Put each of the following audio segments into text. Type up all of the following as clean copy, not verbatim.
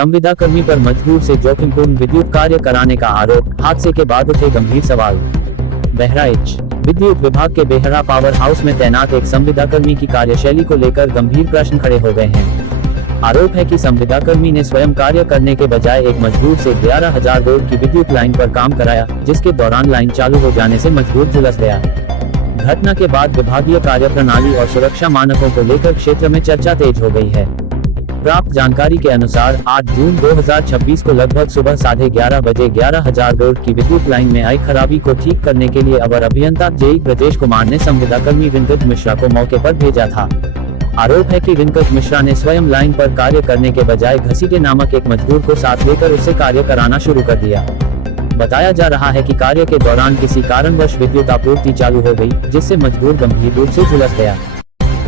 संविदा कर्मी पर मजदूर से जोखिमपूर्ण विद्युत कार्य कराने का आरोप, हादसे के बाद उठे गंभीर सवाल। बहराइच विद्युत विभाग के बेहरा पावर हाउस में तैनात एक संविदा कर्मी की कार्यशैली को लेकर गंभीर प्रश्न खड़े हो गए हैं। आरोप है कि संविदा कर्मी ने स्वयं कार्य करने के बजाय एक मजदूर से 11,000 वोल्ट की विद्युत लाइन पर काम कराया, जिसके दौरान लाइन चालू हो जाने से मजदूर झुलस गया। घटना के बाद विभागीय कार्यप्रणाली और सुरक्षा मानकों को लेकर क्षेत्र में चर्चा तेज हो गई है। प्राप्त जानकारी के अनुसार 8 जून 2026 को लगभग सुबह 11:30 बजे 11,000 वोल्ट की विद्युत लाइन में आई खराबी को ठीक करने के लिए अवर अभियंता जेई ब्रजेश कुमार ने संविदा कर्मी रिंकज मिश्रा को मौके पर भेजा था। आरोप है कि रिंकज मिश्रा ने स्वयं लाइन पर कार्य करने के बजाय घसीटे नामक एक मजदूर को साथ लेकर उससे कार्य कराना शुरू कर दिया। बताया जा रहा है कि कार्य के दौरान किसी कारणवश विद्युत आपूर्ति चालू हो गई, जिससे मजदूर गंभीर रूप से झुलस गया।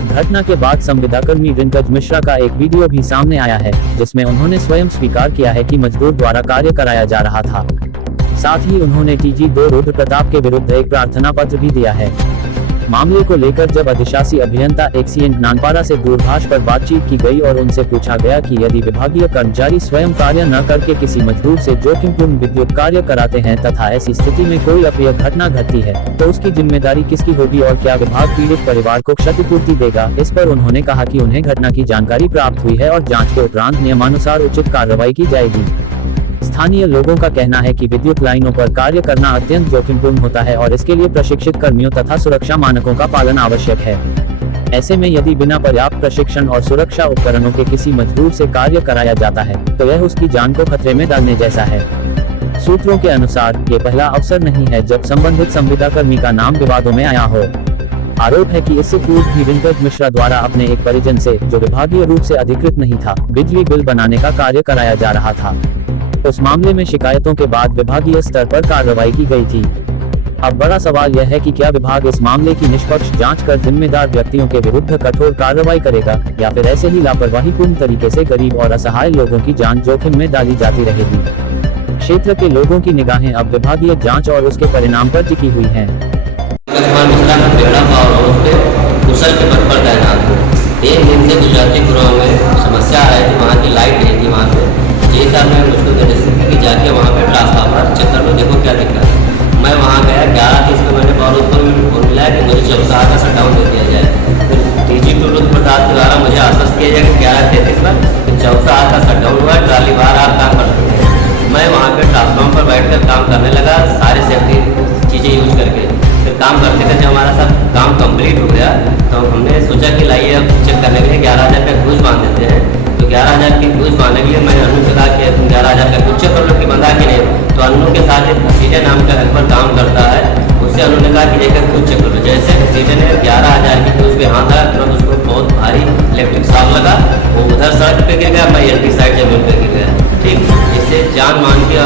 घटना के बाद संविदा कर्मी रिंकज मिश्रा का एक वीडियो भी सामने आया है, जिसमें उन्होंने स्वयं स्वीकार किया है कि मजदूर द्वारा कार्य कराया जा रहा था। साथ ही उन्होंने TG2 रुद्र प्रताप के विरुद्ध एक प्रार्थना पत्र भी दिया है। मामले को लेकर जब अधिशासी अभियंता एक्सीएंट नानपारा से दूरभाष पर बातचीत की गई और उनसे पूछा गया कि यदि विभागीय कर्मचारी स्वयं कार्य न करके किसी मजदूर से जोखिमपूर्ण विद्युत कार्य कराते हैं तथा ऐसी स्थिति में कोई अप्रिय घटना घटती है, तो उसकी जिम्मेदारी किसकी होगी और क्या विभाग पीड़ित परिवार को क्षतिपूर्ति देगा। इस पर उन्होंने कहा कि उन्हें घटना की जानकारी प्राप्त हुई है और जाँच के उपरांत नियमानुसार उचित कार्रवाई की जाएगी। स्थानीय लोगों का कहना है कि विद्युत लाइनों पर कार्य करना अत्यंत जोखिमपूर्ण होता है और इसके लिए प्रशिक्षित कर्मियों तथा सुरक्षा मानकों का पालन आवश्यक है। ऐसे में यदि बिना पर्याप्त प्रशिक्षण और सुरक्षा उपकरणों के किसी मजदूर से कार्य कराया जाता है, तो यह उसकी जान को खतरे में डालने जैसा है। सूत्रों के अनुसार ये पहला अवसर नहीं है जब संबंधित संविदा कर्मी का नाम विवादों में आया हो। आरोप है कि इससे पूर्व भी रिंकज मिश्रा द्वारा अपने एक परिजन से, जो विभागीय रूप से अधिकृत नहीं था, बिजली बिल बनाने का कार्य कराया जा रहा था। उस मामले में शिकायतों के बाद विभागीय स्तर पर कार्रवाई की गई थी। अब बड़ा सवाल यह है कि क्या विभाग इस मामले की निष्पक्ष जांच कर जिम्मेदार व्यक्तियों के विरुद्ध कठोर कार्रवाई करेगा, या फिर ऐसे ही लापरवाहीपूर्ण तरीके से गरीब और असहाय लोगों की जान जोखिम में डाली जाती रहेगी। क्षेत्र के लोगों की निगाहें अब विभागीय जांच और उसके परिणाम पर टिकी हुई हैं। एक दिन से गुजराती पुरों में समस्या है कि वहाँ की लाइट नहीं थी। वहाँ पे ये साहब ने मुझको निर्देशित की जाके वहाँ पे ट्रांसफार्मर चेक कर लो, देखो क्या दिक्कत है। मैं वहाँ गया 11:30 को मैंने पावर पर फोन मिला कि मुझे 14 का शटडाउन दे दिया जाए। फिर TG2 रुद्र प्रताप के द्वारा मुझे आश्वस्त किया जाए कि 11:33 में 14 का शटडाउन हुआ, ट्राली बाहर आप काम कर सकते हैं। मैं वहाँ पे ट्रांसफार्मर पर बैठकर काम करने लगा, सारे सेफ्टी चीज़ें यूज करके। फिर काम करते करते हमारा सब काम कंप्लीट हो गया, तो हमने सोचा कि लाइए अब चेक करने के लिए 11,000 का घूस बांध देते हैं। तो 11,000 की घूस बांधने के लिए मैंने अनु से कहा कि तुम 11,000 का घूस चेक कर लो कि बंधा कि नहीं। तो अनु के साथ एक घसीटे नाम का हेल्पर काम करता है, उससे अनु ने कहा कि लेकर घूस चेक कर लो। जैसे घसीटे ने 11,000 की घूस पे हाथ आया, तुरंत उसको बहुत भारी इलेक्ट्रिक शॉक लगा, वो उधर सड़क पे गिर गया, मैं एलटी साइड जमीन पे गिर गया। ठीक, इससे जान मान के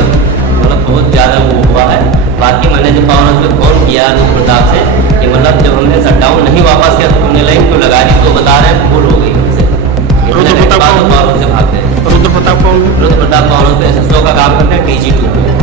मतलब बहुत ज़्यादा वो हुआ है। बाकी मैंने जब पावर हाउस पे फोन किया रुद्र प्रताप से कि मतलब जब हमने शटडाउन नहीं वापस किया तो तुमने लाइन क्यों लगा दी, तो बता रहे हैं भूल हो गई हमसे। रुद्र प्रताप पावर हाउस से भागते हैं। रुद्र प्रताप पावर हाउस पे SSO का काम करते हैं TG2 में।